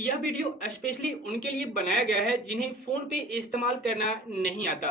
यह video specially उनके लिए बनाया गया है जिन्हें फोन पे इस्तेमाल करना नहीं आता।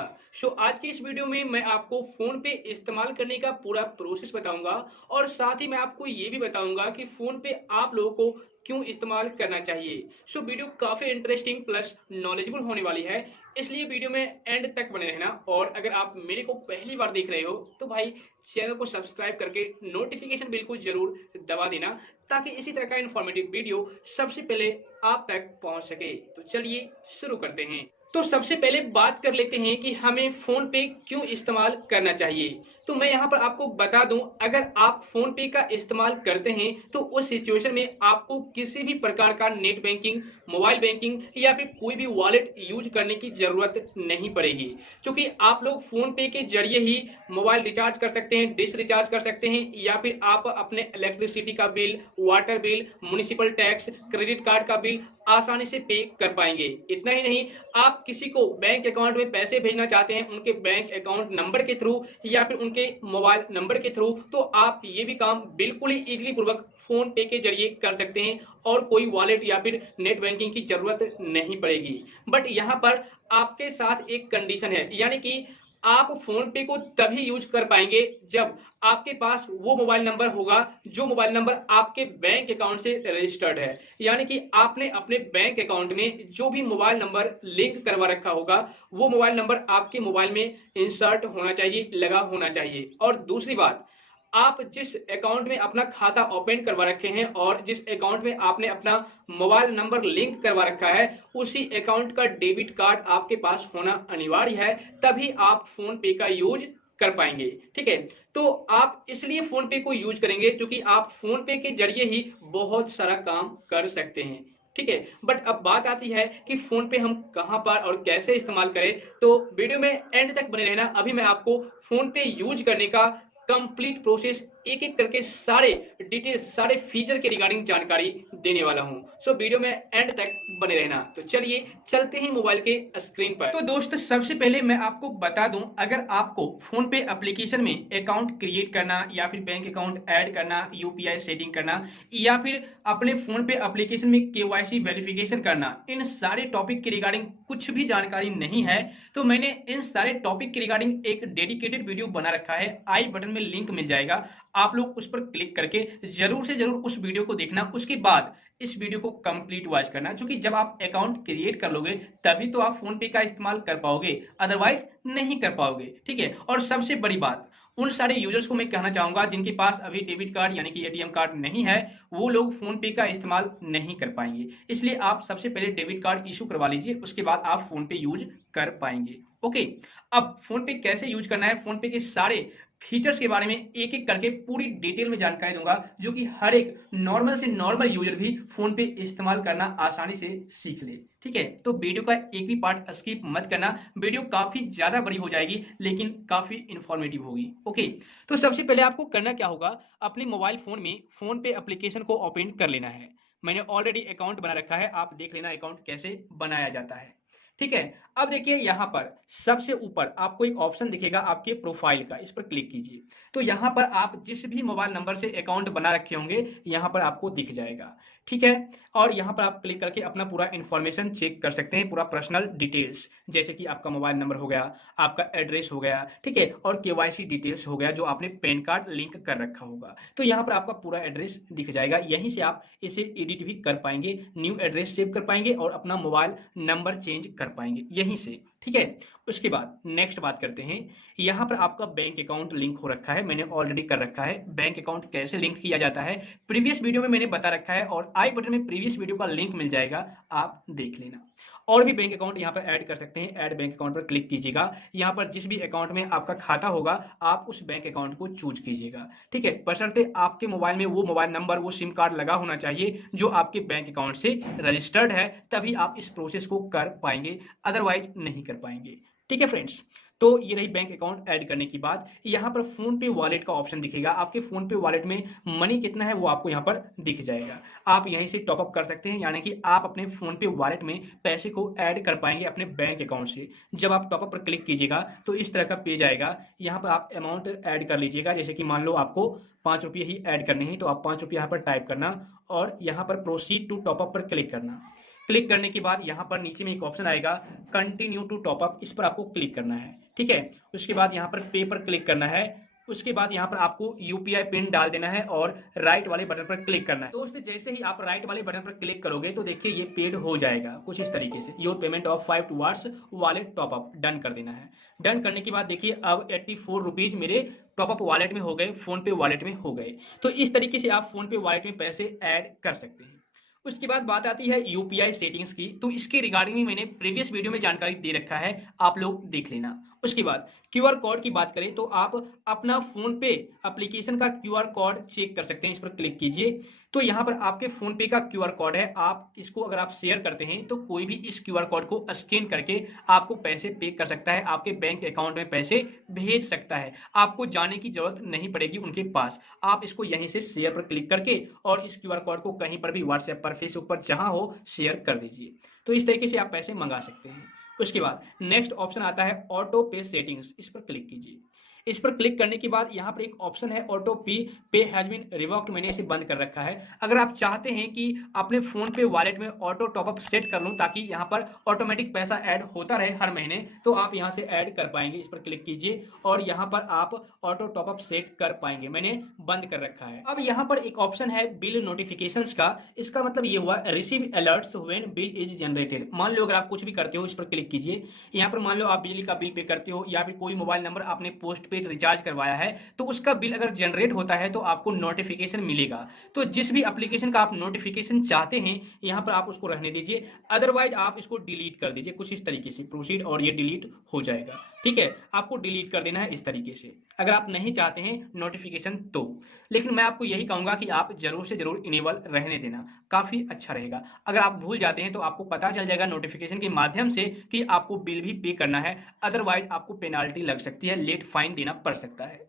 आज की इस वीडियो में मैं आपको फोन पे इस्तेमाल करने का पूरा प्रोसेस बताऊंगा और साथ ही मैं आपको ये भी बताऊंगा कि फोन पे आप लोगों को क्यों इस्तेमाल करना चाहिए। वीडियो काफी इंटरेस्टिंग प्लस नॉलेजेबल होने वाली है, इसलिए वीडियो में एंड तक बने रहना। और अगर आप मेरे को पहली बार देख रहे हो तो भाई चैनल को सब्सक्राइब करके नोटिफिकेशन बिल को जरूर दबा देना, ताकि इसी तरह का इन्फॉर्मेटिव वीडियो सबसे पहले आप तक पहुंच सके। तो चलिए शुरू करते हैं। तो सबसे पहले बात कर लेते हैं कि हमें फोन पे क्यों इस्तेमाल करना चाहिए। तो मैं यहाँ पर आपको बता दूं, अगर आप फोन पे का इस्तेमाल करते हैं तो उस सिचुएशन में आपको किसी भी प्रकार का नेट बैंकिंग, मोबाइल बैंकिंग या फिर कोई भी वॉलेट यूज करने की जरूरत नहीं पड़ेगी, क्योंकि आप लोग फोन पे के जरिए ही मोबाइल रिचार्ज कर सकते हैं, डिश रिचार्ज कर सकते हैं, या फिर आप अपने इलेक्ट्रिसिटी का bill, water bill, municipal tax, credit card का बिल आसानी से पे कर पाएंगे। इतना ही नहीं, आप किसी को बैंक अकाउंट में पैसे भेजना चाहते हैं उनके बैंक अकाउंट नंबर के थ्रू या फिर उनके मोबाइल नंबर के थ्रू, तो आप ये भी काम बिल्कुल ही इजीली पूर्वक फोन पे के जरिए कर सकते हैं और कोई वॉलेट या फिर नेट बैंकिंग की जरूरत नहीं पड़ेगी। बट यहाँ पर आपके साथ एक कंडीशन है, यानी कि आप फोन पे को तभी यूज कर पाएंगे जब आपके पास वो मोबाइल नंबर होगा जो मोबाइल नंबर आपके बैंक अकाउंट से रजिस्टर्ड है। यानी कि आपने अपने बैंक अकाउंट में जो भी मोबाइल नंबर लिंक करवा रखा होगा वो मोबाइल नंबर आपके मोबाइल में इंसर्ट होना चाहिए, लगा होना चाहिए। और दूसरी बात, आप जिस अकाउंट में अपना खाता ओपन करवा रखे हैं और जिस अकाउंट में आपने अपना मोबाइल नंबर लिंक करवा रखा है उसी अकाउंट का डेबिट कार्ड आपके पास होना अनिवार्य है, तभी आप फोन पे का यूज कर पाएंगे। ठीक है, तो आप इसलिए फोन पे को यूज करेंगे क्योंकि आप फोन पे के जरिए ही बहुत सारा काम कर सकते हैं। ठीक है, बट अब बात आती है कि फोन पे हम कहां पर और कैसे इस्तेमाल करें, तो वीडियो में एंड तक बने रहना। अभी मैं आपको फोन पे यूज करने का कंप्लीट प्रोसेस एक एक करके सारे डिटेल्स, सारे फीचर के रिगार्डिंग जानकारी देने वाला हूं। वीडियो में एंड तक बने रहना। तो चलिए चलते हैं मोबाइल के स्क्रीन पर। तो दोस्त, सबसे पहले मैं आपको बता दूं, अगर आपको फोन पे एप्लीकेशन में अकाउंट क्रिएट करना या फिर बैंक अकाउंट ऐड करना, यूपीआई सेटिंग करना या फिर अपने फोन पे एप्लीकेशन में केवाईसी वेरिफिकेशन करना, इन सारे टॉपिक के रिगार्डिंग कुछ भी जानकारी नहीं है तो मैंने इन सारे टॉपिक के रिगार्डिंग एक डेडिकेटेड वीडियो बना रखा है। आई बटन में लिंक मिल जाएगा, आप लोग उस पर क्लिक करके जरूर से जरूर उस वीडियो को देखना। उसके बाद इस वीडियो को कंप्लीट वॉच करना, क्योंकि जब आप अकाउंट क्रिएट कर लोगे तभी तो आप फोन पे का इस्तेमाल कर पाओगे, अदरवाइज नहीं कर पाओगे। ठीक है, और सबसे बड़ी बात, उन सारे यूजर्स को मैं कहना चाहूंगा जिनके पास अभी डेबिट कार्ड यानी कि एटीएम कार्ड नहीं है, वो लोग फोन पे का इस्तेमाल नहीं कर पाएंगे। इसलिए आप सबसे पहले डेबिट कार्ड इशू करवा लीजिए, उसके बाद आप फोन पे यूज कर पाएंगे। ओके, अब फोन पे कैसे यूज करना है, फोन पे के सारे फीचर्स के बारे में एक एक करके पूरी डिटेल में जानकारी दूंगा, जो कि हर एक नॉर्मल से नॉर्मल यूजर भी फोन पे इस्तेमाल करना आसानी से सीख ले। ठीक है, तो वीडियो का एक भी पार्ट स्किप मत करना, वीडियो काफी ज्यादा बड़ी हो जाएगी लेकिन काफी इंफॉर्मेटिव होगी। ओके, तो सबसे पहले आपको करना क्या होगा, अपने मोबाइल फोन में फोन पे एप्लीकेशन को ओपन कर लेना है। मैंने ऑलरेडी अकाउंट बना रखा है, आप देख लेना अकाउंट कैसे बनाया जाता है। ठीक है, अब देखिए यहां पर सबसे ऊपर आपको एक ऑप्शन दिखेगा आपके प्रोफाइल का, इस पर क्लिक कीजिए। तो यहां पर आप जिस भी मोबाइल नंबर से अकाउंट बना रखे होंगे यहां पर आपको दिख जाएगा। ठीक है, और यहां पर आप क्लिक करके अपना पूरा इंफॉर्मेशन चेक कर सकते हैं, पूरा पर्सनल डिटेल्स, जैसे कि आपका मोबाइल नंबर हो गया, आपका एड्रेस हो गया, ठीक है, और केवाईसी डिटेल्स हो गया जो आपने पैन कार्ड लिंक कर रखा होगा। तो यहां पर आपका पूरा एड्रेस दिख जाएगा, यहीं से आप इसे एडिट भी कर पाएंगे, न्यू एड्रेस सेव कर पाएंगे और अपना मोबाइल नंबर चेंज कर पाएंगे यहीं से। ठीक है, उसके बाद नेक्स्ट बात करते हैं, यहां पर आपका बैंक अकाउंट लिंक हो रखा है, मैंने ऑलरेडी कर रखा है। बैंक अकाउंट कैसे लिंक किया जाता है प्रीवियस वीडियो में मैंने बता रखा है, और आई बटन में प्रीवियस वीडियो का लिंक मिल जाएगा, आप देख लेना। और भी बैंक अकाउंट यहां पर ऐड कर सकते हैं, ऐड बैंक अकाउंट पर क्लिक कीजिएगा। यहां पर जिस भी अकाउंट में आपका खाता होगा आप उस बैंक अकाउंट को चूज कीजिएगा। ठीक है, बशर्ते आपके मोबाइल में वो मोबाइल नंबर, वो सिम कार्ड लगा होना चाहिए जो आपके बैंक अकाउंट से रजिस्टर्ड है, तभी आप इस प्रोसेस को कर पाएंगे, अदरवाइज नहीं कर पाएंगे। ठीक है फ्रेंड्स, तो ये रही बैंक अकाउंट ऐड करने की बात। यहाँ पर फोन पे वॉलेट का ऑप्शन दिखेगा, आपके फोन पे वॉलेट में मनी कितना है वो आपको यहाँ पर दिख जाएगा। आप यहीं से टॉप अप कर सकते हैं, यानी कि आप अपने फोन पे वॉलेट में पैसे को ऐड कर पाएंगे अपने बैंक अकाउंट से। जब आप टॉप अप पर क्लिक कीजिएगा तो इस तरह का पेज आएगा। यहाँ पर आप अमाउंट ऐड कर लीजिएगा, जैसे कि मान लो आपको 5 रुपये ही ऐड करने हैं, तो आप 5 रुपये यहाँ पर टाइप करना और यहाँ पर प्रोसीड टू टॉप अप पर क्लिक करना। क्लिक करने के बाद यहाँ पर नीचे में एक ऑप्शन आएगा कंटिन्यू टू टॉप अप, इस पर आपको क्लिक करना है। ठीक है, उसके बाद यहाँ पर पे पर क्लिक करना है। उसके बाद यहाँ पर आपको यूपीआई पिन डाल देना है और राइट वाले बटन पर क्लिक करना है। दोस्त जैसे ही आप राइट वाले बटन पर क्लिक करोगे तो देखिए ये पेड हो जाएगा कुछ इस तरीके से। Your payment of 5 towards wallet top up, done कर देना है। डन करने के बाद देखिए अब 84 रुपीज मेरे टॉप अप वॉलेट में हो गए, फोन पे वॉलेट में हो गए। तो इस तरीके से आप फोन पे वॉलेट में पैसे ऐड कर सकते हैं। उसके बाद बात आती है यूपीआई सेटिंग्स की, तो इसके रिगार्डिंग में मैंने प्रीवियस वीडियो में जानकारी दे रखा है, आप लोग देख लेना। उसके बाद क्यूआर कोड की बात करें तो आप अपना फोन पे एप्लीकेशन का क्यूआर कोड चेक कर सकते हैं, इस पर क्लिक कीजिए। तो यहाँ पर आपके फोन पे का क्यूआर कोड है, आप इसको अगर आप शेयर करते हैं तो कोई भी इस क्यूआर कोड को स्कैन करके आपको पैसे पे कर सकता है, आपके बैंक अकाउंट में पैसे भेज सकता है। आपको जाने की जरूरत नहीं पड़ेगी उनके पास। आप इसको यहीं से शेयर पर क्लिक करके और इस क्यूआर कोड को कहीं पर भी व्हाट्सएप पर, फेसबुक पर, जहां हो शेयर कर दीजिए। तो इस तरीके से आप पैसे मंगा सकते हैं। उसके बाद नेक्स्ट ऑप्शन आता है ऑटो पे सेटिंग्स, इस पर क्लिक कीजिए। इस पर क्लिक करने के बाद यहाँ पर एक ऑप्शन है ऑटो पे हैज बीन रिवोक्ड, मैंने इसे बंद कर रखा है। अगर आप चाहते हैं कि अपने फोन पे वॉलेट में ऑटो टॉप अप सेट कर लूं ताकि यहाँ पर ऑटोमेटिक पैसा ऐड होता रहे हर महीने, तो आप यहाँ से ऐड कर पाएंगे। इस पर क्लिक कीजिए और यहाँ पर आप ऑटो टॉप अप सेट कर पाएंगे, मैंने बंद कर रखा है। अब यहाँ पर एक ऑप्शन है बिल नोटिफिकेशंस का, इसका मतलब ये हुआ receive alerts when bill is generated. मान लो अगर आप कुछ भी करते हो, इस पर क्लिक कीजिए। यहाँ पर मान लो आप बिजली का बिल पे करते हो या फिर कोई मोबाइल नंबर आपने पोस्ट पेड रिचार्ज करवाया है, तो उसका बिल अगर जनरेट होता है तो आपको नोटिफिकेशन मिलेगा। तो जिस भी एप्लीकेशन का आप नोटिफिकेशन चाहते हैं यहाँ पर आप उसको रहने दीजिए, अदरवाइज आप इसको डिलीट कर दीजिए कुछ इस तरीके से, प्रोसीड, और ये डिलीट हो जाएगा। ठीक है, आपको डिलीट कर देना है इस तरीके से अगर आप नहीं चाहते हैं नोटिफिकेशन तो। लेकिन मैं आपको यही कहूंगा कि आप जरूर से जरूर इनेबल रहने देना, काफी अच्छा रहेगा। अगर आप भूल जाते हैं तो आपको पता चल जाएगा नोटिफिकेशन के माध्यम से कि आपको बिल भी पे करना है, अदरवाइज आपको पेनाल्टी लग सकती है, लेट फाइन देना पड़ सकता है।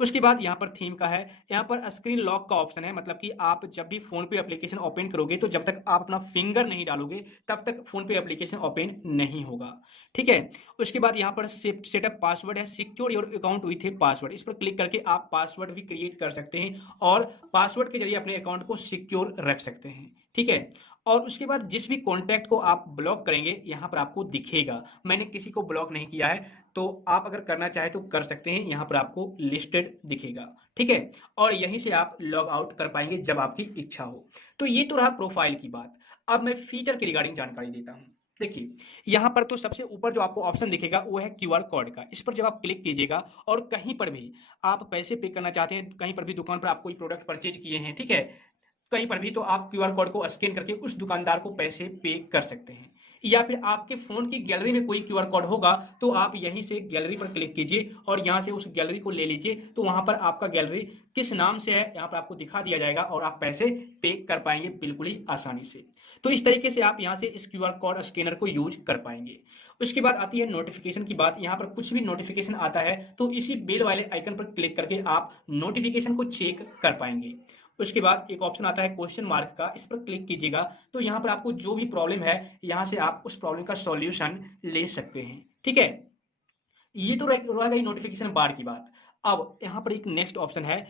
उसके बाद यहाँ पर थीम का है, यहाँ पर स्क्रीन लॉक का ऑप्शन है, मतलब कि आप जब भी फोन पे एप्लीकेशन ओपन करोगे तो जब तक आप अपना फिंगर नहीं डालोगे तब तक फोन पे एप्लीकेशन ओपन नहीं होगा। ठीक है, उसके बाद यहाँ पर सेटअप पासवर्ड है, secure your account with a password, इस पर क्लिक करके आप पासवर्ड भी क्रिएट कर सकते हैं और पासवर्ड के जरिए अपने अकाउंट को सिक्योर रख सकते हैं। ठीक है, और उसके बाद जिस भी कॉन्टैक्ट को आप ब्लॉक करेंगे यहाँ पर आपको दिखेगा। मैंने किसी को ब्लॉक नहीं किया है, तो आप अगर करना चाहे तो कर सकते हैं, यहाँ पर आपको लिस्टेड दिखेगा। ठीक है, और यहीं से आप लॉग आउट कर पाएंगे जब आपकी इच्छा हो। तो ये तो रहा प्रोफाइल की बात। अब मैं फीचर के रिगार्डिंग जानकारी देता हूँ। देखिए यहाँ पर तो सबसे ऊपर जो आपको ऑप्शन दिखेगा वो है क्यूआर कोड का, इस पर जब आप क्लिक कीजिएगा और कहीं पर भी आप पैसे पे करना चाहते हैं, कहीं पर भी दुकान पर आप कोई प्रोडक्ट परचेज किए हैं, ठीक है, कहीं पर भी, तो आप क्यूआर कोड को स्कैन करके उस दुकानदार को पैसे पे कर सकते हैं। या फिर आपके फोन की गैलरी में कोई क्यूआर कोड होगा तो आप यहीं से गैलरी पर क्लिक कीजिए और यहां से उस गैलरी को ले लीजिए, तो वहां पर आपका गैलरी किस नाम से है यहाँ पर आपको दिखा दिया जाएगा और आप पैसे पे कर पाएंगे बिल्कुल ही आसानी से। तो इस तरीके से आप यहाँ से इस क्यूआर कोड स्कैनर को यूज कर पाएंगे। उसके बाद आती है नोटिफिकेशन की बात। यहाँ पर कुछ भी नोटिफिकेशन आता है तो इसी बेल वाले आइकन पर क्लिक करके आप नोटिफिकेशन को चेक कर पाएंगे। उसके बाद एक ऑप्शन आता है क्वेश्चन मार्क का, इस पर क्लिक कीजिएगा तो यहाँ पर आपको जो भी प्रॉब्लम है यहाँ से आप उस प्रॉब्लम का सॉल्यूशन ले सकते हैं। ठीक है, ये तो रह गई नोटिफिकेशन बार की बात। अब यहाँ पर एक नेक्स्ट ऑप्शन है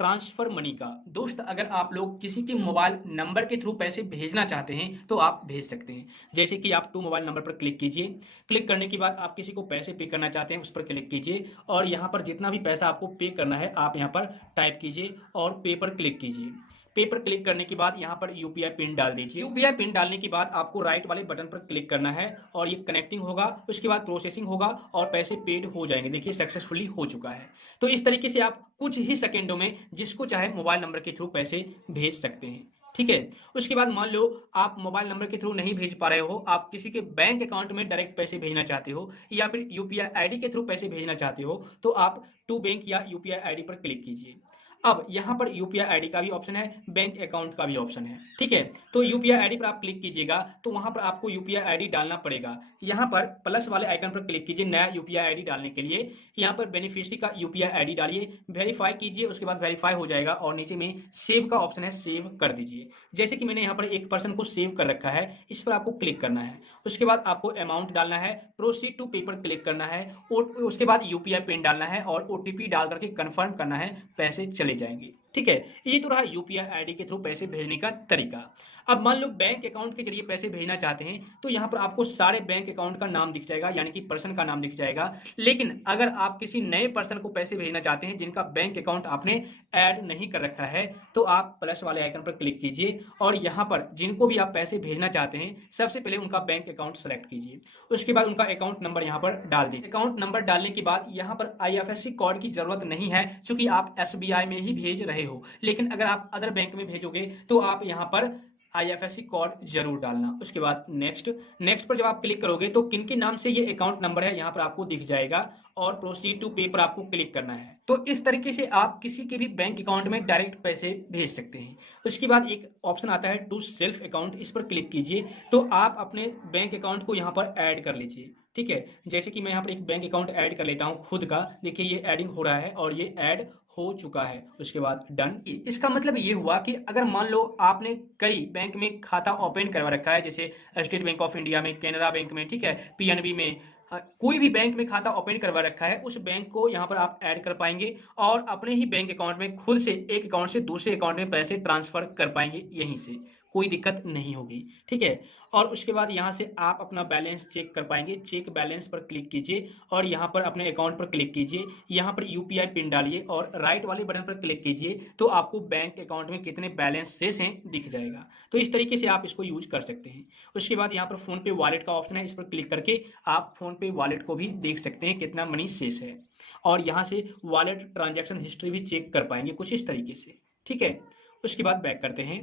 ट्रांसफर मनी का। दोस्त अगर आप लोग किसी के मोबाइल नंबर के थ्रू पैसे भेजना चाहते हैं तो आप भेज सकते हैं। जैसे कि आप टू मोबाइल नंबर पर क्लिक कीजिए, क्लिक करने के बाद आप किसी को पैसे पे करना चाहते हैं उस पर क्लिक कीजिए और यहाँ पर जितना भी पैसा आपको पे करना है आप यहाँ पर टाइप कीजिए और पे पर क्लिक कीजिए। पे पर क्लिक करने के बाद यहाँ पर यूपीआई पिन डाल दीजिए। यूपीआई पिन डालने के बाद आपको राइट वाले बटन पर क्लिक करना है और ये कनेक्टिंग होगा, उसके बाद प्रोसेसिंग होगा और पैसे पेड हो जाएंगे। देखिए सक्सेसफुली हो चुका है। तो इस तरीके से आप कुछ ही सेकेंडों में जिसको चाहे मोबाइल नंबर के थ्रू पैसे भेज सकते हैं। ठीक है, उसके बाद मान लो आप मोबाइल नंबर के थ्रू नहीं भेज पा रहे हो, आप किसी के बैंक अकाउंट में डायरेक्ट पैसे भेजना चाहते हो या फिर यूपीआई आईडी के थ्रू पैसे भेजना चाहते हो, तो आप टू बैंक या यूपीआई आईडी पर क्लिक कीजिए। अब यहाँ पर यूपीआई आईडी का भी ऑप्शन है, बैंक अकाउंट का भी ऑप्शन है। ठीक है, तो यूपीआई आईडी पर आप क्लिक कीजिएगा तो वहां पर आपको यूपीआई आईडी डालना पड़ेगा। यहाँ पर प्लस वाले आइकन पर क्लिक कीजिए नया यूपीआई आईडी डालने के लिए। यहाँ पर बेनिफिशियरी का यूपीआई आईडी डालिए, वेरीफाई कीजिए, उसके बाद वेरीफाई हो जाएगा और नीचे में सेव का ऑप्शन है, सेव कर दीजिए। जैसे कि मैंने यहाँ पर एक पर्सन को सेव कर रखा है, इस पर आपको क्लिक करना है। उसके बाद आपको अमाउंट डालना है, प्रोसीड टू पे पर क्लिक करना है और उसके बाद यूपीआई पिन डालना है और ओटीपी डाल करके कंफर्म करना है, पैसे चले जाएंगे। ठीक है, ये तो रहा यूपीआई आईडी के थ्रू पैसे भेजने का तरीका। अब मान लो बैंक अकाउंट के जरिए पैसे भेजना चाहते हैं तो यहाँ पर आपको सारे बैंक अकाउंट का नाम दिख जाएगा, यानी कि पर्सन का नाम दिख जाएगा। लेकिन अगर आप किसी नए पर्सन को पैसे भेजना चाहते हैं जिनका बैंक अकाउंट आपने ऐड नहीं कर रखा है तो आप प्लस वाले आइकन पर क्लिक कीजिए और यहाँ पर जिनको भी आप पैसे भेजना चाहते हैं सबसे पहले उनका बैंक अकाउंट सेलेक्ट कीजिए। उसके बाद उनका अकाउंट नंबर यहाँ पर डाल दीजिए। अकाउंट नंबर डालने के बाद यहाँ पर आईएफएससी कोड की जरूरत नहीं है क्योंकि आप एसबीआई में ही भेज रहे हो। लेकिन अगर आप अदर बैंक में भेजोगे तो आप यहाँ पर आईएफएससी कोड जरूर डालना। उसके बाद नेक्स्ट पर जब आप क्लिक करोगे तो किन के नाम से ये अकाउंट नंबर है यहाँ पर आपको दिख जाएगा और प्रोसीड टू पे पर आपको क्लिक करना है। तो इस तरीके से आप किसी के भी बैंक अकाउंट में डायरेक्ट पैसे भेज सकते हैं। उसके बाद एक ऑप्शन आता है टू सेल्फ अकाउंट, इस पर क्लिक कीजिए तो आप अपने बैंक अकाउंट को यहाँ पर ऐड कर लीजिए। ठीक है, जैसे कि मैं यहाँ पर एक बैंक अकाउंट ऐड कर लेता हूँ खुद का। देखिए ये एडिंग हो रहा है और ये ऐड हो चुका है। उसके बाद डन। इसका मतलब ये हुआ कि अगर मान लो आपने कई बैंक में खाता ओपन करवा रखा है, जैसे स्टेट बैंक ऑफ इंडिया में, कैनरा बैंक में, ठीक है, पीएनबी में, कोई भी बैंक में खाता ओपन करवा रखा है, उस बैंक को यहाँ पर आप ऐड कर पाएंगे और अपने ही बैंक अकाउंट में खुद से एक अकाउंट से दूसरे अकाउंट में पैसे ट्रांसफर कर पाएंगे, यहीं से कोई दिक्कत नहीं होगी। ठीक है, और उसके बाद यहाँ से आप अपना बैलेंस चेक कर पाएंगे। चेक बैलेंस पर क्लिक कीजिए और यहाँ पर अपने अकाउंट पर क्लिक कीजिए, यहाँ पर यूपीआई पिन डालिए और राइट वाले बटन पर क्लिक कीजिए तो आपको बैंक अकाउंट में कितने बैलेंस शेष हैं दिख जाएगा। तो इस तरीके से आप इसको यूज कर सकते हैं। उसके बाद यहाँ पर फोन पे वॉलेट का ऑप्शन है, इस पर क्लिक करके आप फोन पे वॉलेट को भी देख सकते हैं कितना मनी शेष है और यहाँ से वॉलेट ट्रांजेक्शन हिस्ट्री भी चेक कर पाएंगे कुछ इस तरीके से। ठीक है, उसके बाद बैक करते हैं।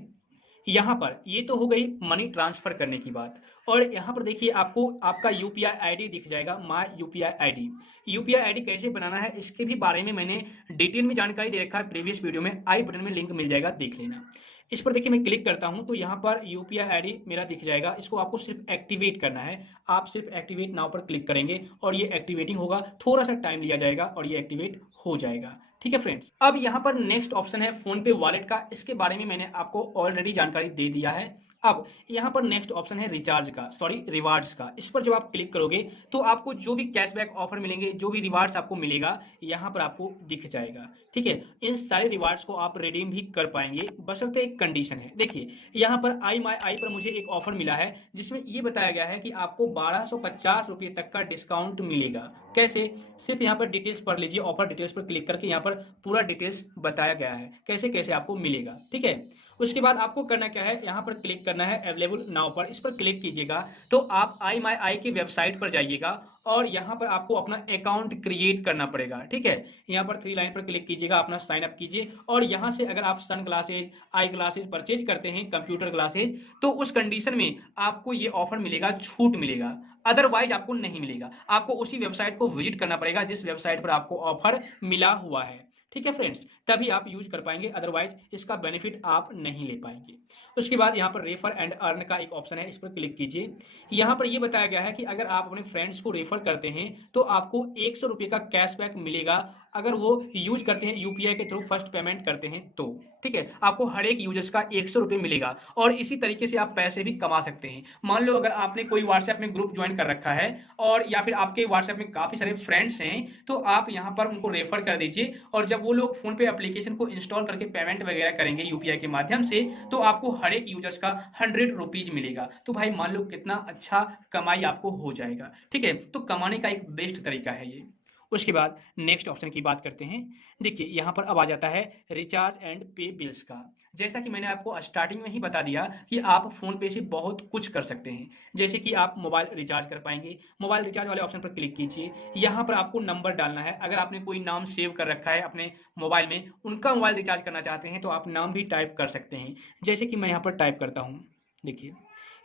यहाँ पर ये तो हो गई मनी ट्रांसफर करने की बात। और यहाँ पर देखिए आपको आपका यूपीआई आईडी दिख जाएगा, my UPI ID. UPI ID कैसे बनाना है इसके भी बारे में मैंने डिटेल में जानकारी दे रखा है प्रीवियस वीडियो में, आई बटन में लिंक मिल जाएगा, देख लेना। इस पर देखिए मैं क्लिक करता हूं तो यहाँ पर यूपीआई आईडी मेरा दिख जाएगा। इसको आपको सिर्फ एक्टिवेट करना है। आप सिर्फ एक्टिवेट नाउ पर क्लिक करेंगे और ये एक्टिवेटिंग होगा, थोड़ा सा टाइम लिया जाएगा और ये एक्टिवेट हो जाएगा। ठीक है फ्रेंड्स, अब यहाँ पर नेक्स्ट ऑप्शन है फोन पे वॉलेट का। इसके बारे में मैंने आपको ऑलरेडी जानकारी दे दिया है। अब यहाँ पर नेक्स्ट ऑप्शन है रिचार्ज का, सॉरी रिवार्ड्स का। इस पर जब आप क्लिक करोगे तो आपको जो भी कैशबैक ऑफर मिलेंगे, जो भी रिवार्ड्स आपको मिलेगा यहाँ पर आपको दिख जाएगा। ठीक है, इन सारे रिवार्ड्स को आप रिडीम भी कर पाएंगे, बशर्ते एक कंडीशन है। देखिए यहाँ पर आई माई आई पर मुझे एक ऑफर मिला है जिसमें ये बताया गया है कि आपको 1250 रुपये तक का डिस्काउंट मिलेगा। कैसे, सिर्फ यहाँ पर डिटेल्स पढ़ लीजिए, ऑफर डिटेल्स पर क्लिक करके यहाँ पर पूरा डिटेल्स बताया गया है कैसे कैसे आपको मिलेगा। ठीक है, उसके बाद आपको करना क्या है, यहाँ पर क्लिक करना है अवेलेबल नाउ पर। इस पर क्लिक कीजिएगा तो आप आई माई आई की वेबसाइट पर जाइएगा और यहाँ पर आपको अपना अकाउंट क्रिएट करना पड़ेगा। ठीक है, यहाँ पर 3 लाइन पर क्लिक कीजिएगा, अपना साइन अप कीजिए और यहाँ से अगर आप सन ग्लासेज, आई ग्लासेज परचेज करते हैं, कंप्यूटर ग्लासेज, तो उस कंडीशन में आपको ये ऑफर मिलेगा, छूट मिलेगा, अदरवाइज आपको नहीं मिलेगा। आपको उसी वेबसाइट को विजिट करना पड़ेगा जिस वेबसाइट पर आपको ऑफर मिला हुआ है। ठीक है फ्रेंड्स, तभी आप यूज कर पाएंगे, अदरवाइज इसका बेनिफिट आप नहीं ले पाएंगे। उसके बाद यहाँ पर रेफर एंड अर्न का एक ऑप्शन है, इस पर क्लिक कीजिए। यहाँ पर यह बताया गया है कि अगर आप अपने फ्रेंड्स को रेफर करते हैं तो आपको 100 रुपये का कैशबैक मिलेगा अगर वो यूज करते हैं यूपीआई के थ्रू फर्स्ट पेमेंट करते हैं तो। ठीक है, आपको हर एक यूजर्स का 100 रुपये मिलेगा और इसी तरीके से आप पैसे भी कमा सकते हैं। मान लो अगर आपने कोई व्हाट्सएप में ग्रुप ज्वाइन कर रखा है और या फिर आपके व्हाट्सएप में काफी सारे फ्रेंड्स हैं तो आप यहाँ पर उनको रेफर कर दीजिए और जब वो लोग फोन पे एप्लीकेशन को इंस्टॉल करके पेमेंट वगैरह करेंगे यूपीआई के माध्यम से तो आपको हर एक यूजर्स का 100 रुपीज मिलेगा। तो भाई मान लो कितना अच्छा कमाई आपको हो जाएगा। ठीक है, तो कमाने का एक बेस्ट तरीका है ये। उसके बाद नेक्स्ट ऑप्शन की बात करते हैं। देखिए यहाँ पर अब आ जाता है रिचार्ज एंड पे बिल्स का। जैसा कि मैंने आपको स्टार्टिंग में ही बता दिया कि आप फोन पे से बहुत कुछ कर सकते हैं, जैसे कि आप मोबाइल रिचार्ज कर पाएंगे। मोबाइल रिचार्ज वाले ऑप्शन पर क्लिक कीजिए, यहाँ पर आपको नंबर डालना है। अगर आपने कोई नाम सेव कर रखा है अपने मोबाइल में, उनका मोबाइल रिचार्ज करना चाहते हैं तो आप नाम भी टाइप कर सकते हैं। जैसे कि मैं यहाँ पर टाइप करता हूँ, देखिए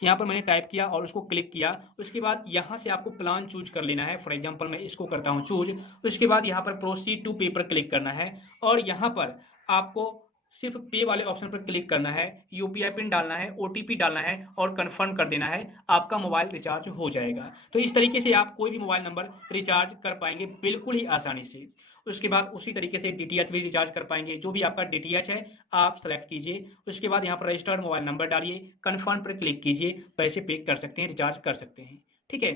यहाँ पर मैंने टाइप किया और उसको क्लिक किया। उसके बाद यहाँ से आपको प्लान चूज कर लेना है। फॉर एग्जांपल मैं इसको करता हूँ चूज। उसके बाद यहाँ पर प्रोसीड टू पे पर क्लिक करना है और यहाँ पर आपको सिर्फ पे वाले ऑप्शन पर क्लिक करना है, यूपीआई पिन डालना है, ओटीपी डालना है और कंफर्म कर देना है, आपका मोबाइल रिचार्ज हो जाएगा। तो इस तरीके से आप कोई भी मोबाइल नंबर रिचार्ज कर पाएंगे बिल्कुल ही आसानी से। उसके बाद उसी तरीके से डीटीएच भी रिचार्ज कर पाएंगे। जो भी आपका डीटीएच है आप सेलेक्ट कीजिए, उसके बाद यहाँ पर रजिस्टर्ड मोबाइल नंबर डालिए, कन्फर्म पर क्लिक कीजिए, पैसे पे कर सकते हैं, रिचार्ज कर सकते हैं। ठीक है,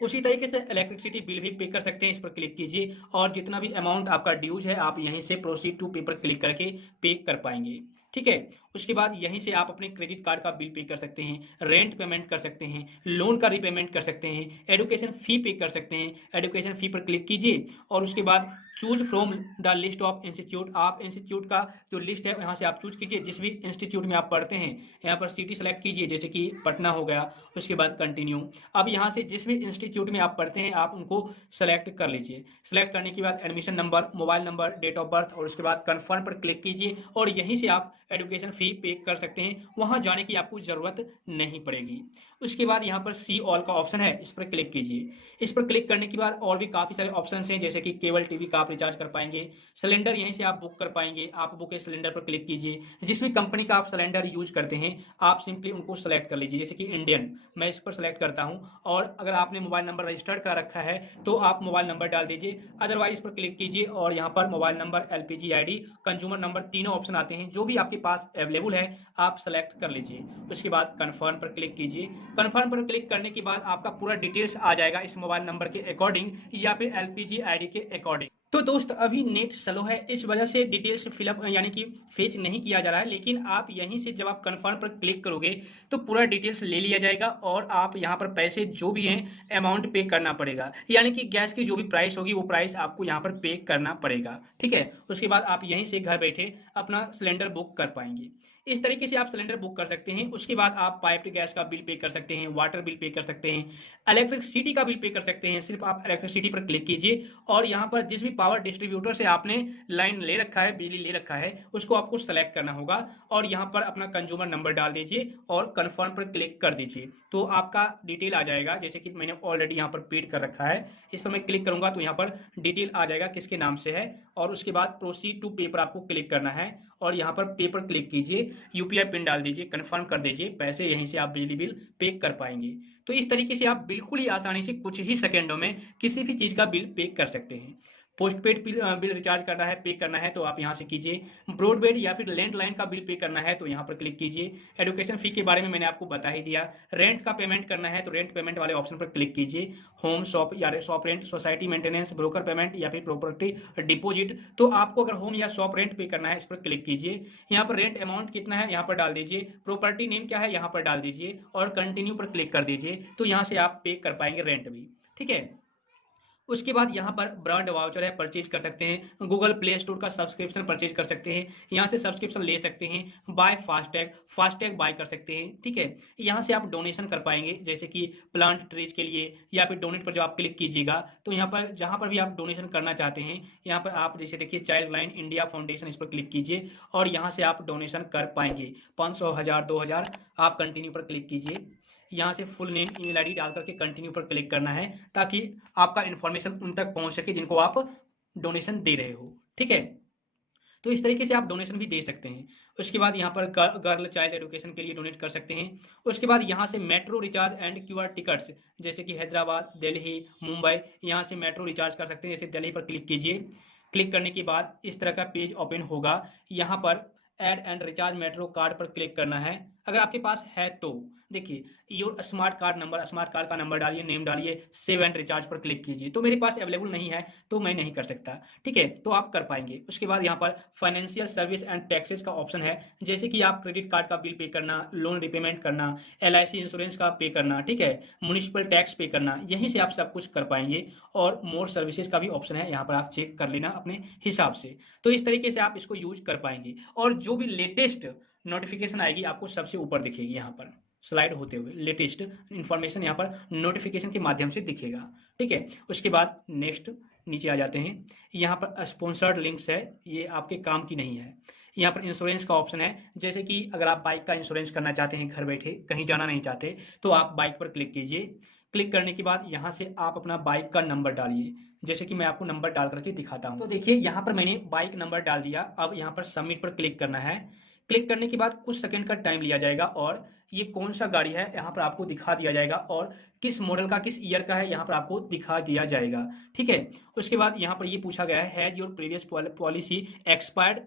उसी तरीके से इलेक्ट्रिसिटी बिल भी पे कर सकते हैं, इस पर क्लिक कीजिए और जितना भी अमाउंट आपका ड्यूज है आप यहीं से प्रोसीड टू पे पर क्लिक करके पे कर पाएंगे। ठीक है, उसके बाद यहीं से आप अपने क्रेडिट कार्ड का बिल पे कर सकते हैं, रेंट पेमेंट कर सकते हैं, लोन का रीपेमेंट कर सकते हैं, एजुकेशन फी पे कर सकते हैं, एजुकेशन फी पर क्लिक कीजिए और उसके बाद choose from the list of institute, आप इंस्टीट्यूट का जो लिस्ट है यहाँ से आप चूज कीजिए, जिस भी इंस्टीट्यूट में आप पढ़ते हैं यहाँ पर सिटी सेलेक्ट कीजिए, जैसे कि पटना हो गया। उसके बाद कंटिन्यू, अब यहाँ से जिस भी इंस्टीट्यूट में आप पढ़ते हैं आप उनको सेलेक्ट कर लीजिए। सेलेक्ट करने के बाद admission number, mobile number, date of birth और उसके बाद कन्फर्म पर क्लिक कीजिए और यहीं से आप एजुकेशन फी पे कर सकते हैं, वहां जाने की आपको जरूरत नहीं पड़ेगी। उसके बाद यहाँ पर सी ऑल का ऑप्शन है, इस पर क्लिक कीजिए। इस पर क्लिक करने के बाद और भी काफी सारे ऑप्शन हैं, जैसे कि केबल टीवी का आप रिचार्ज कर पाएंगे, सिलेंडर यहीं से आप बुक कर पाएंगे, आप बुक ए सिलेंडर पर क्लिक कीजिए। जिस भी कंपनी का आप सिलेंडर यूज करते हैं आप सिंपली उनको सेलेक्ट कर लीजिए, जैसे कि इंडियन, मैं इस पर सेलेक्ट करता हूं। और अगर आपने मोबाइल नंबर रजिस्टर्ड कर रखा है तो आप मोबाइल नंबर डाल दीजिए, अदरवाइज पर क्लिक कीजिए और यहाँ पर mobile number, LPG ID, consumer number, तीनों ऑप्शन आते हैं, जो भी आपके पास अवेलेबल है आप सेलेक्ट कर लीजिए। उसके बाद कन्फर्म पर क्लिक कीजिए। कन्फर्म पर क्लिक करने के बाद आपका पूरा डिटेल्स आ जाएगा इस मोबाइल नंबर के अकॉर्डिंग या फिर एलपीजी आईडी के अकॉर्डिंग। तो दोस्त अभी नेट स्लो है, इस वजह से डिटेल्स फिलअप यानी कि फेच नहीं किया जा रहा है, लेकिन आप यहीं से जब आप कन्फर्म पर क्लिक करोगे तो पूरा डिटेल्स ले लिया जाएगा और आप यहाँ पर पैसे जो भी हैं अमाउंट पे करना पड़ेगा, यानी कि गैस की जो भी प्राइस होगी वो प्राइस आपको यहाँ पर पे करना पड़ेगा। ठीक है, उसके बाद आप यहीं से घर बैठे अपना सिलेंडर बुक कर पाएंगे। इस तरीके से आप सिलेंडर बुक कर सकते हैं। उसके बाद आप पाइप्ड गैस का बिल पे कर सकते हैं, वाटर बिल पे कर सकते हैं, इलेक्ट्रिसिटी का बिल पे कर सकते हैं। सिर्फ आप इलेक्ट्रिसिटी पर क्लिक कीजिए और यहाँ पर जिस भी पावर डिस्ट्रीब्यूटर से आपने लाइन ले रखा है, बिजली ले रखा है, उसको आपको सेलेक्ट करना होगा और यहाँ पर अपना कंज्यूमर नंबर डाल दीजिए और कन्फर्म पर क्लिक कर दीजिए, तो आपका डिटेल आ जाएगा। जैसे कि मैंने ऑलरेडी यहाँ पर पेड कर रखा है, इस पर मैं क्लिक करूंगा तो यहाँ पर डिटेल आ जाएगा किसके नाम से है और उसके बाद प्रोसीड टू पे पर आपको क्लिक करना है और यहाँ पर पे पर क्लिक कीजिए, यूपीआई पिन डाल दीजिए, कंफर्म कर दीजिए, पैसे यहीं से आप बिजली बिल पे कर पाएंगे। तो इस तरीके से आप बिल्कुल ही आसानी से कुछ ही सेकंडों में किसी भी चीज का बिल पे कर सकते हैं। पोस्टपेड बिल रिचार्ज करना है, पे करना है तो आप यहाँ से कीजिए। ब्रॉडबैंड या फिर लैंडलाइन का बिल पे करना है तो यहाँ पर क्लिक कीजिए। एजुकेशन फी के बारे में मैंने आपको बता ही दिया। रेंट का पेमेंट करना है तो रेंट पेमेंट वाले ऑप्शन पर क्लिक कीजिए। होम शॉप या shop rent, society maintenance, broker payment या फिर प्रॉपर्टी डिपोजिट, तो आपको अगर होम या शॉप रेंट पे करना है इस पर क्लिक कीजिए। यहाँ पर रेंट अमाउंट कितना है यहाँ पर डाल दीजिए, प्रॉपर्टी नेम क्या है यहाँ पर डाल दीजिए और कंटिन्यू पर क्लिक कर दीजिए, तो यहाँ से आप पे कर पाएंगे रेंट भी। ठीक है, उसके बाद यहाँ पर ब्रांड वाउचर है, परचेज कर सकते हैं। गूगल प्ले स्टोर का सब्सक्रिप्शन परचेज कर सकते हैं, यहाँ से सब्सक्रिप्शन ले सकते हैं। बाय फास्टैग, फास्टैग बाय कर सकते हैं। ठीक है, यहाँ से आप डोनेशन कर पाएंगे, जैसे कि प्लांट ट्रीज के लिए या फिर डोनेट पर जब आप क्लिक कीजिएगा तो यहाँ पर जहाँ पर भी आप डोनेशन करना चाहते हैं यहाँ पर आप जैसे देखिए चाइल्ड लाइन इंडिया फाउंडेशन, इस पर क्लिक कीजिए और यहाँ से आप डोनेशन कर पाएंगे 500, 1000, 2000। आप कंटिन्यू पर क्लिक कीजिए, यहाँ से फुल नेम, ईमेल आईडी डाल करके कंटिन्यू पर क्लिक करना है ताकि आपका इन्फॉर्मेशन उन तक पहुंच सके जिनको आप डोनेशन दे रहे हो। ठीक है, तो इस तरीके से आप डोनेशन भी दे सकते हैं। उसके बाद यहाँ पर गर्ल चाइल्ड एजुकेशन के लिए डोनेट कर सकते हैं। उसके बाद यहाँ से metro recharge and QR tickets, जैसे कि हैदराबाद, दिल्ली, मुंबई, यहाँ से मेट्रो रिचार्ज कर सकते हैं। जैसे दिल्ली पर क्लिक कीजिए, क्लिक करने के बाद इस तरह का पेज ओपन होगा। यहाँ पर add and recharge metro card पर क्लिक करना है, अगर आपके पास है तो। देखिए your smart card number, smart card का नंबर डालिए, नेम डालिए, सेव एंड रिचार्ज पर क्लिक कीजिए। तो मेरे पास अवेलेबल नहीं है तो मैं नहीं कर सकता। ठीक है, तो आप कर पाएंगे। उसके बाद यहाँ पर फाइनेंशियल सर्विस एंड टैक्सेस का ऑप्शन है, जैसे कि आप क्रेडिट कार्ड का बिल पे करना, लोन रिपेमेंट करना, एलआईसी इंश्योरेंस का पे करना, ठीक है, म्युनिसिपल टैक्स पे करना, यहीं से आप सब कुछ कर पाएंगे। और मोर सर्विसेज का भी ऑप्शन है, यहाँ पर आप चेक कर लेना अपने हिसाब से। तो इस तरीके से आप इसको यूज कर पाएंगे और जो भी लेटेस्ट नोटिफिकेशन आएगी आपको सबसे ऊपर दिखेगी, यहाँ पर स्लाइड होते हुए लेटेस्ट इन्फॉर्मेशन यहाँ पर नोटिफिकेशन के माध्यम से दिखेगा। ठीक है, उसके बाद नेक्स्ट नीचे आ जाते हैं। यहाँ पर स्पॉन्सर्ड लिंक्स है, ये आपके काम की नहीं है। यहाँ पर इंश्योरेंस का ऑप्शन है, जैसे कि अगर आप बाइक का इंश्योरेंस करना चाहते हैं घर बैठे, कहीं जाना नहीं चाहते, तो आप बाइक पर क्लिक कीजिए। क्लिक करने के बाद यहाँ से आप अपना बाइक का नंबर डालिए, जैसे कि मैं आपको नंबर डाल करके दिखाता हूँ। तो देखिए यहाँ पर मैंने बाइक नंबर डाल दिया। अब यहाँ पर सबमिट पर क्लिक करना है। क्लिक करने के बाद कुछ सेकंड का टाइम लिया जाएगा और ये कौन सा गाड़ी है यहाँ पर आपको दिखा दिया जाएगा और किस मॉडल का, किस ईयर का है यहाँ पर आपको दिखा दिया जाएगा। ठीक है, उसके बाद यहाँ पर ये पूछा गया है has your previous policy expired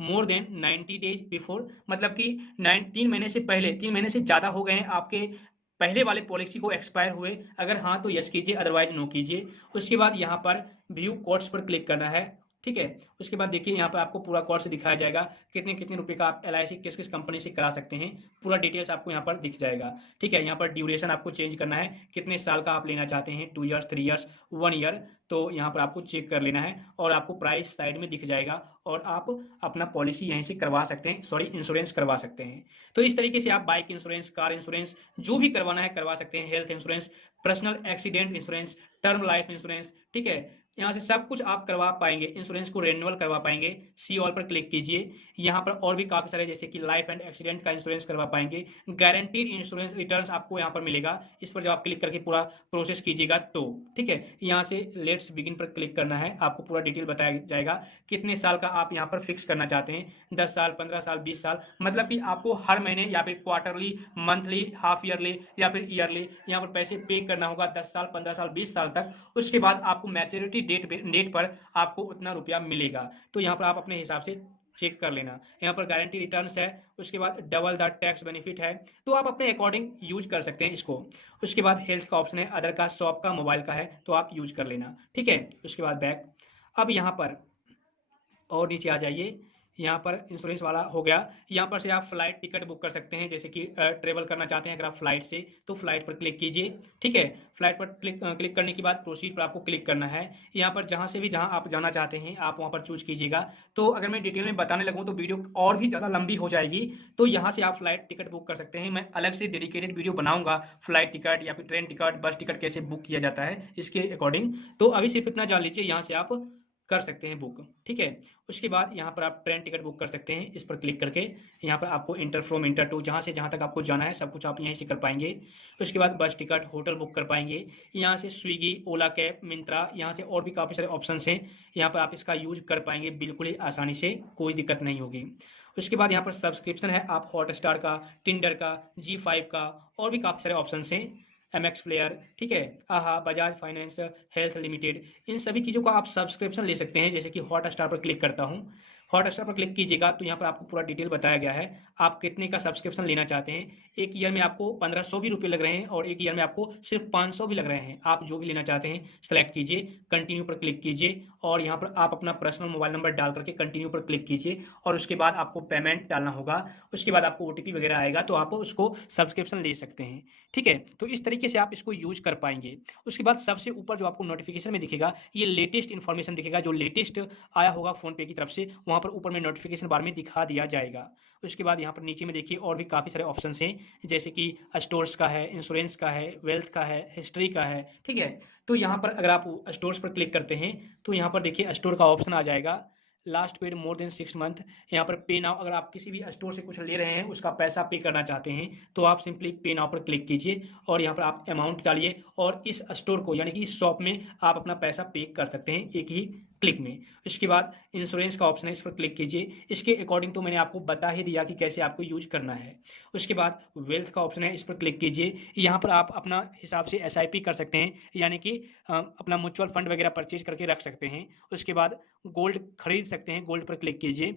more than 90 days before, मतलब कि 3 महीने से पहले, 3 महीने से ज़्यादा हो गए हैं आपके पहले वाले पॉलिसी को एक्सपायर हुए। अगर हाँ तो यस कीजिए, अदरवाइज नो कीजिए। उसके बाद यहाँ पर व्यू कोट्स पर क्लिक करना है। ठीक है, उसके बाद देखिए यहाँ पर आपको पूरा कोर्स दिखाया जाएगा, कितने कितने रुपए का आप LIC किस किस कंपनी से करा सकते हैं, पूरा डिटेल्स आपको यहाँ पर दिख जाएगा। ठीक है, यहाँ पर ड्यूरेशन आपको चेंज करना है, कितने साल का आप लेना चाहते हैं, 2 ईयर्स, 3 ईयर्स, 1 ईयर, तो यहाँ पर आपको चेक कर लेना है और आपको प्राइस साइड में दिख जाएगा और आप अपना पॉलिसी यहीं से करवा सकते हैं, सॉरी इंश्योरेंस करवा सकते हैं। तो इस तरीके से आप बाइक इंश्योरेंस, कार इंश्योरेंस, जो भी करवाना है करवा सकते हैं, health insurance, personal accident insurance, term life insurance. ठीक है, यहाँ से सब कुछ आप करवा पाएंगे, इंश्योरेंस को रेन्युअल करवा पाएंगे। सी ऑल पर क्लिक कीजिए। यहाँ पर और भी काफी सारे जैसे कि लाइफ एंड एक्सीडेंट का इंश्योरेंस करवा पाएंगे। गारंटीड इंश्योरेंस रिटर्न्स आपको यहाँ पर मिलेगा, इस पर जब आप क्लिक करके पूरा प्रोसेस कीजिएगा तो। ठीक है, यहाँ से लेट्स बिगिन पर क्लिक करना है, आपको पूरा डिटेल बताया जाएगा कितने साल का आप यहाँ पर फिक्स करना चाहते हैं, 10 साल, 15 साल, 20 साल, मतलब कि आपको हर महीने या फिर क्वार्टरली, मंथली, हाफ ईयरली या फिर ईयरली यहाँ पर पैसे पे करना होगा 10 साल, 15 साल, 20 साल तक। उसके बाद आपको मैच्योरिटी डेट पर आपको उतना रुपया मिलेगा। तो यहाँ पर आप अपने हिसाब से चेक कर लेना। यहाँ पर गारंटी रिटर्न्स है, उसके बाद डबल द टैक्स बेनिफिट है, तो आप अपने अकॉर्डिंग यूज कर सकते हैं इसको। उसके बाद हेल्थ का ऑप्शन है, अदर का, शॉप का, मोबाइल का है, तो आप यूज कर लेना। ठीक है, उसके बाद बैक। अब यहाँ पर और नीचे आ जाइए, यहाँ पर इंश्योरेंस वाला हो गया। यहाँ पर से आप फ्लाइट टिकट बुक कर सकते हैं, जैसे कि ट्रेवल करना चाहते हैं अगर आप फ्लाइट से, तो फ्लाइट पर क्लिक कीजिए। ठीक है, फ्लाइट पर क्लिक करने के बाद प्रोसीड पर आपको क्लिक करना है। यहाँ पर जहाँ से भी जहाँ आप जाना चाहते हैं आप वहाँ पर चूज कीजिएगा। तो अगर मैं डिटेल में बताने लगूँ तो वीडियो और भी ज़्यादा लंबी हो जाएगी, तो यहाँ से आप फ्लाइट टिकट बुक कर सकते हैं। मैं अलग से डेडिकेटेड वीडियो बनाऊंगा, फ्लाइट टिकट या फिर ट्रेन टिकट, बस टिकट कैसे बुक किया जाता है इसके अकॉर्डिंग। तो अभी सिर्फ इतना जान लीजिए, यहाँ से आप कर सकते हैं बुक। ठीक है, उसके बाद यहाँ पर आप ट्रेन टिकट बुक कर सकते हैं, इस पर क्लिक करके यहाँ पर आपको इंटर फ्रॉम इंटर टू, जहाँ से जहाँ तक आपको जाना है सब कुछ आप यहीं से कर पाएंगे। उसके बाद बस टिकट, होटल बुक कर पाएंगे। यहाँ से स्विगी, ओला कैब, मिंत्रा, यहाँ से और भी काफ़ी सारे ऑप्शन हैं, यहाँ पर आप इसका यूज कर पाएंगे बिल्कुल ही आसानी से, कोई दिक्कत नहीं होगी। उसके बाद यहाँ पर सब्सक्रिप्शन है, आप हॉटस्टार का, टिंडर का, G5 का, और भी काफ़ी सारे ऑप्शन हैं, MX प्लेयर, ठीक है, आहा, बजाज फाइनेंस, हेल्थ लिमिटेड, इन सभी चीज़ों का आप सब्सक्रिप्शन ले सकते हैं। जैसे कि हॉटस्टार पर क्लिक करता हूँ, हॉटस्टार पर क्लिक कीजिएगा तो यहाँ पर आपको पूरा डिटेल बताया गया है, आप कितने का सब्सक्रिप्शन लेना चाहते हैं। एक ईयर में आपको 1500 भी रुपये लग रहे हैं और एक ईयर में आपको सिर्फ 500 भी लग रहे हैं। आप जो भी लेना चाहते हैं सेलेक्ट कीजिए, कंटिन्यू पर क्लिक कीजिए और यहाँ पर आप अपना पर्सनल मोबाइल नंबर डाल करके कंटिन्यू पर क्लिक कीजिए और उसके बाद आपको पेमेंट डालना होगा। उसके बाद आपको OTP वगैरह आएगा तो आप उसको सब्सक्रिप्शन ले सकते हैं। ठीक है, तो इस तरीके से आप इसको यूज कर पाएंगे। उसके बाद सबसे ऊपर जो आपको नोटिफिकेशन में दिखेगा, ये लेटेस्ट इन्फॉर्मेशन दिखेगा, जो लेटेस्ट आया होगा फोन पे की तरफ से, वहाँ पर ऊपर में नोटिफिकेशन बार में दिखा दिया जाएगा। उसके बाद यहाँ पर नीचे में देखिए और भी काफ़ी सारे ऑप्शन हैं, जैसे कि स्टोर्स का है, इंश्योरेंस का है, वेल्थ का है, हिस्ट्री का है। ठीक है, तो यहाँ पर अगर आप स्टोर्स पर क्लिक करते हैं तो यहाँ पर देखिए स्टोर का ऑप्शन आ जाएगा, last paid more than 6 month. यहाँ पर पे नाउ, अगर आप किसी भी स्टोर से कुछ ले रहे हैं उसका पैसा पे करना चाहते हैं तो आप सिंपली पे नाउ पर क्लिक कीजिए और यहाँ पर आप अमाउंट डालिए और इस स्टोर को यानी कि इस शॉप में आप अपना पैसा पे कर सकते हैं एक ही क्लिक में। इसके बाद इंश्योरेंस का ऑप्शन है, इस पर क्लिक कीजिए। इसके अकॉर्डिंग तो मैंने आपको बता ही दिया कि कैसे आपको यूज करना है। उसके बाद वेल्थ का ऑप्शन है, इस पर क्लिक कीजिए। यहाँ पर आप अपना हिसाब से SIP कर सकते हैं, यानी कि अपना म्यूचुअल फंड वगैरह परचेज करके रख सकते हैं। उसके बाद गोल्ड खरीद सकते हैं, गोल्ड पर क्लिक कीजिए।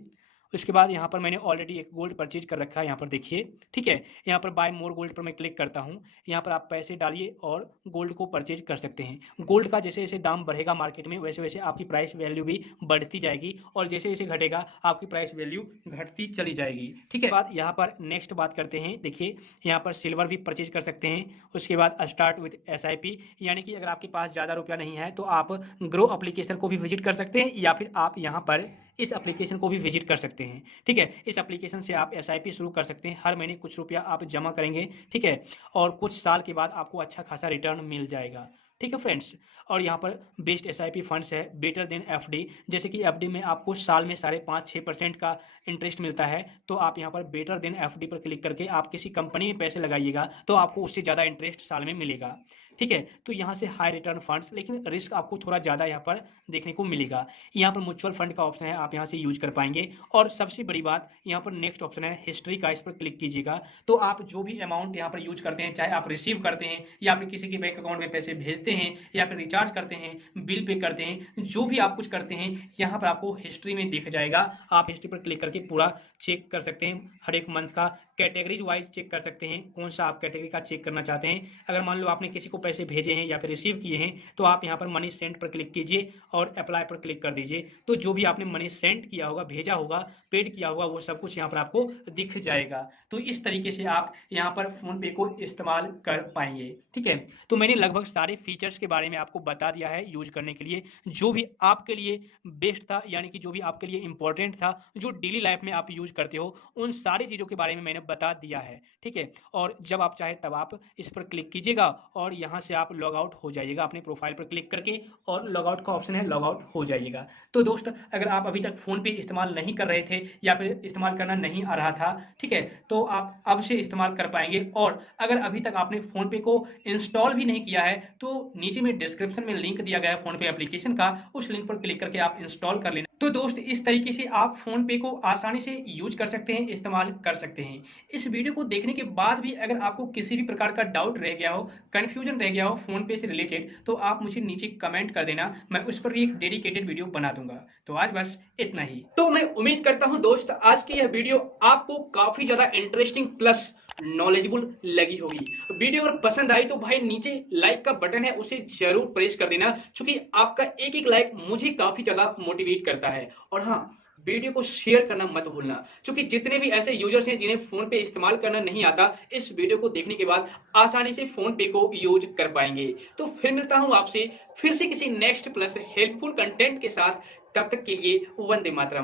उसके बाद यहाँ पर मैंने ऑलरेडी एक गोल्ड परचेज कर रखा है, यहाँ पर देखिए। ठीक है, यहाँ पर बाय मोर गोल्ड पर मैं क्लिक करता हूँ, यहाँ पर आप पैसे डालिए और गोल्ड को परचेज कर सकते हैं। गोल्ड का जैसे जैसे दाम बढ़ेगा मार्केट में वैसे वैसे आपकी प्राइस वैल्यू भी बढ़ती जाएगी और जैसे जैसे घटेगा आपकी प्राइस वैल्यू घटती चली जाएगी। ठीक है, बात यहाँ पर नेक्स्ट बात करते हैं। देखिए यहाँ पर सिल्वर भी परचेज कर सकते हैं। उसके बाद स्टार्ट विथ SIP, यानी कि अगर आपके पास ज़्यादा रुपया नहीं है तो आप ग्रो एप्लीकेशन को भी विजिट कर सकते हैं या फिर आप यहाँ पर इस एप्लीकेशन को भी विजिट कर सकते हैं। ठीक है, इस एप्लीकेशन से आप SIP शुरू कर सकते हैं, हर महीने कुछ रुपया आप जमा करेंगे। ठीक है, और कुछ साल के बाद आपको अच्छा खासा रिटर्न मिल जाएगा। ठीक है फ्रेंड्स। और यहाँ पर बेस्ट एसआईपी फंड्स है, बेटर देन एफडी। जैसे कि एफडी में आपको साल में 5.5-6% का इंटरेस्ट मिलता है, तो आप यहाँ पर बेटर देन एफडी पर क्लिक करके आप किसी कंपनी में पैसे लगाइएगा तो आपको उससे ज़्यादा इंटरेस्ट साल में मिलेगा। ठीक है, तो यहाँ से हाई रिटर्न फंड्स, लेकिन रिस्क आपको थोड़ा ज़्यादा यहाँ पर देखने को मिलेगा। यहाँ पर म्यूचुअल फंड का ऑप्शन है, आप यहाँ से यूज कर पाएंगे। और सबसे बड़ी बात यहाँ पर नेक्स्ट ऑप्शन है हिस्ट्री का, इस पर क्लिक कीजिएगा तो आप जो भी अमाउंट यहाँ पर यूज करते हैं, चाहे आप रिसीव करते हैं या फिर किसी के बैंक अकाउंट में पैसे भेजते हैं या फिर रिचार्ज करते हैं, बिल पे करते हैं, जो भी आप कुछ करते हैं यहाँ पर आपको हिस्ट्री में दिख जाएगा। आप हिस्ट्री पर क्लिक करके पूरा चेक कर सकते हैं, हर एक मंथ का कैटेगरीज वाइज चेक कर सकते हैं, कौन सा आप कैटेगरी का चेक करना चाहते हैं। अगर मान लो आपने किसी को पैसे भेजे हैं या फिर रिसीव किए हैं तो आप यहाँ पर मनी सेंड पर क्लिक कीजिए और अप्लाई पर क्लिक कर दीजिए, तो जो भी आपने मनी सेंड किया होगा, भेजा होगा, पेड किया होगा, वो सब कुछ यहाँ पर आपको दिख जाएगा। तो इस तरीके से आप यहाँ पर फोन पे को इस्तेमाल कर पाएंगे। ठीक है, तो मैंने लगभग सारे फीचर्स के बारे में आपको बता दिया है यूज करने के लिए, जो भी आपके लिए बेस्ट था, यानी कि जो भी आपके लिए इंपॉर्टेंट था, जो डेली लाइफ में आप यूज करते हो, उन सारी चीज़ों के बारे में मैंने बता दिया है। ठीक है, और जब आप चाहे तब आप इस पर क्लिक कीजिएगा और यहाँ से आप लॉग आउट हो जाइएगा, अपने प्रोफाइल पर क्लिक करके, और लॉग आउट का ऑप्शन है, लॉग आउट हो जाइएगा। तो दोस्त, अगर आप अभी तक फोन पे इस्तेमाल नहीं कर रहे थे या फिर इस्तेमाल करना नहीं आ रहा था, ठीक है, तो आप अब से इस्तेमाल कर पाएंगे। और अगर अभी तक आपने फोन पे को इंस्टॉल भी नहीं किया है तो नीचे में डिस्क्रिप्शन में लिंक दिया गया है फोन पे एप्लीकेशन का, उस लिंक पर क्लिक करके आप इंस्टॉल कर लेना। तो दोस्त, इस तरीके से आप फोन पे को आसानी से यूज कर सकते हैं, इस्तेमाल कर सकते हैं। इस वीडियो को देखने के बाद भी अगर आपको किसी भी प्रकार का डाउट रह गया हो, कंफ्यूजन रह गया हो फोन पे से रिलेटेड, तो आप मुझे नीचे कमेंट कर देना, मैं उस पर भी एक डेडिकेटेड वीडियो बना दूंगा। तो आज बस इतना ही। तो मैं उम्मीद करता हूं दोस्त, आज की यह वीडियो आपको काफी ज्यादा इंटरेस्टिंग प्लस नॉलेजेबल लगी होगी। वीडियो अगर पसंद आई तो भाई नीचे लाइक का बटन है, उसे जरूर प्रेस कर देना, क्योंकि आपका एक एक लाइक मुझे काफी ज्यादा मोटिवेट करता है। और हाँ, वीडियो को शेयर करना मत भूलना, क्योंकि जितने भी ऐसे यूजर्स हैं जिन्हें फोन पे इस्तेमाल करना नहीं आता, इस वीडियो को देखने के बाद आसानी से फोन पे को यूज कर पाएंगे। तो फिर मिलता हूं आपसे फिर से किसी नेक्स्ट प्लस हेल्पफुल कंटेंट के साथ, तब तक के लिए वंदे मातरम।